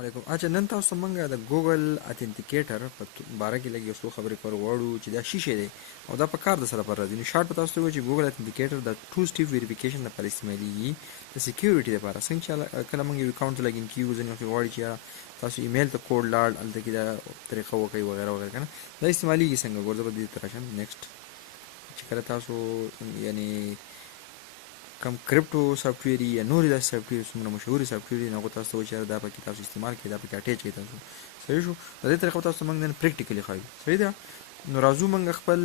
علیکم. اچھا نن تاسو ته مونږ د ګوګل اتنټیکیټر په باره کې لږ یو څو خبرې کول غواړو چې دا څه شی دی او دا په کار د سره پر راځي. نو شارټ په تاسو ته وایي چې ګوګل اتنټیکیټر د ټو سټیپ ویریفیکیشن لپاره استعمالېږي د سکیورټي لپاره. څنګه چې کله مونږ یو اکاونټ ته لاګین کیږو ځینې وخت غواړي چې تاسو ایمیل ته کوډ لاړ هلته کې دا طریقه وکړئ وغیره وغیره که نه دا استعمالېږي څنګه ګوره زه به دې ته راشم نیکسټ چې کله تاسو یعنې کم کرپټو سافټویر یا نورې داسې سافټویر څومره مشهورې سافټویر دي نو هغو تاسو ته وایي چې دا پکې تاسو استعمال کړئ دا پکې اټیچ کړئ تاسو صحیح شو. د دې طریقه تاسو ته موږ نن پریکټیکلي ښایو صحیح ده. نو راځو موږ خپل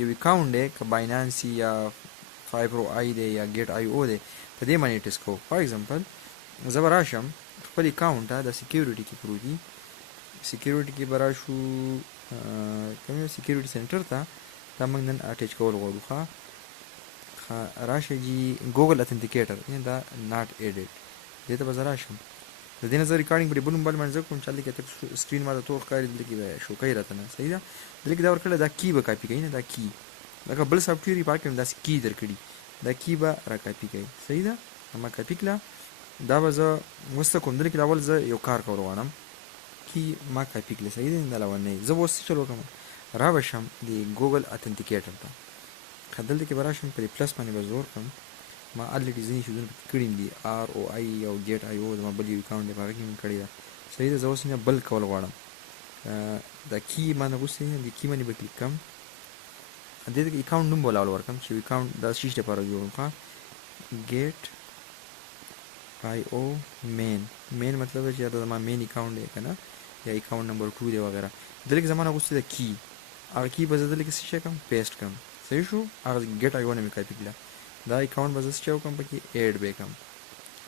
یو اکاونټ دی که باینانس یا فایبرو آی دی یا ګیټ آی او دی په دې باندې ټیسټ کوو. فار ایگزامپل زه به راشم خپل اکاونټ ته د سکیورټي کې پروت دي سکیورټي کې به راشو کوم سکیورټي سنټر ته دا موږ نن اټیچ کول غواړو ښه راشه جی ګوګل اتنټیکیټر یعنی دا ناٹ ایډیډ دې ته به زه راشم د دې نه زه ریکارډینګ په ډیبل موبایل باندې زه کوم چې هلته کې تک سکرین ماته تور ښکاري دلته کې به شو کوي راته نه صحیح ده. دلته کې دا ورکړی دا کی به کاپي کوي نه دا کی لکه بل سافټویر یې پاک کړي داسې کی درکړي دا کی به را کاپي کوي صحیح ده. ما کاپي کړه دا به زه اوس ته کوم دلته کې اول زه یو کار کول غواړم کی ما کاپي کړي صحیح ده دا لونی زه به اوس څه چل وکړم را به شم د ګوګل اتنټیکیټر ته دلته کې به راشم په پلس باندې به زور کړم ما الریډي ځینې شیزونه پکې کړي دي آر او آی او ګیټ آی او زما بل یو اکاونټ دی په هغه کې مې کړی ده صحیح ده. زه اوس نه بل کول غواړم دا کی ما نه غوښتې د کی باندې به کلیک کړم دې ته اکاونټ نوم به ولاړ ورکړم چې اکاونټ دا شیش لپاره جوړم ښه ګیټ آی او مین مطلب چې دا زما مین اکاونټ دی که نه یا اکاونټ نمبر 2 دی وغیره دلته کې زما نه غوښتې ده کی هغه کی به زه دلته کې څه شی کړم پیسټ کړم صحیح شو. هغه ګیټ آی او نه مې کاپي کړه دا اکاونټ به زه څه وکړم پکې ایډ به کړم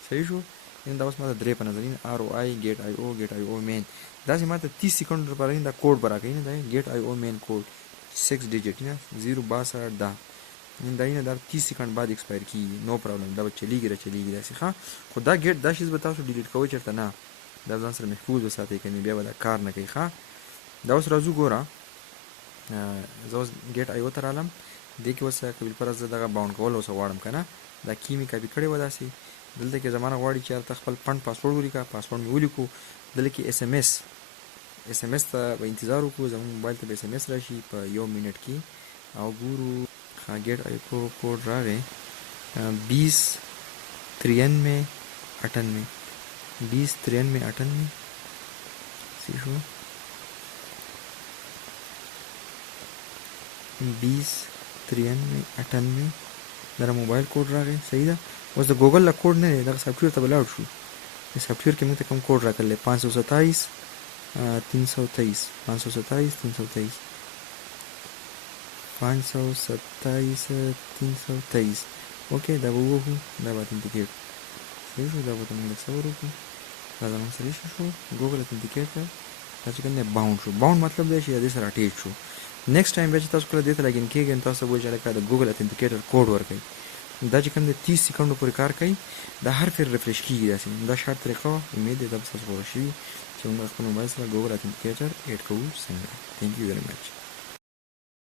صحیح شو. دا اوس ما ته درې په نظر آر او آی ګیټ آی او مین داسې ما ته 30 سیکنډ لپاره دا کوډ به راکوي نه دا ګیټ آی او مین کوډ 6 ډیجټ نه 062 دا نه دا 30 سیکنډ بعد ایکسپایر کیږي نو پرابلم دا به چلیږي داسې ښه. خو دا ګیټ دا شیز به تاسو ډیلیټ کوئ چېرته نه دا ځان سره محفوظ وساتئ که بیا به دا کار نه کوي ښه. دا اوس راځو ګوره زه اوس ګیټ آی او ته رالم دې کې اوس قبیل پرز زه دغه باونډ کول اوس غواړم که نه دا کی مې کاپي کړې وه داسې دلته کې زمانه غواړي چې هلته خپل پنډ پاسورډ ولیکه پاسورډ مې ولیکو دلته کې اس ام اس ته به انتظار وکړو زموږ موبایل ته به اس ام اس راشي په 1 منټ کې او ګورو ګیټ آی او کوډ راغی 209398 صحیح شو 209398 دا موبایل کوډ راغی صحیح ده. اوس د ګوګل لا کوډ نه دی دغه سافټویر ته به لاړ شو د سافټویر کې موږ ته کوم کوډ راکړلی 527 323 اوکې دا به ووهو دا به اتنټیکیټ صحیح شو دا به ته موږ لږ صبر وکړو دا زموږ سلیکشن شو ګوګل اتنټیکیټر دا چې کوم دی باونډ شو باونډ مطلب دی چې د دې سره اټیچ شو. نیکسټ ټایم بیا چې تاسو کله دې ته لاګین کېږئ نو تاسو به وایي چې هلکه د ګوګل اتنټیکیټر کوډ ورکوي دا چې کوم دی 30 سیکنډو پورې کار کوي دا هر فیر ریفریش کېږي داسې دا شارټ طریقه وه امید دی دا به ستاسو غوره شوي چې موږ خپل موبایل سره ګوګل اتنټیکیټر ایډ کوو څنګه. تھینک یو ویری مچ.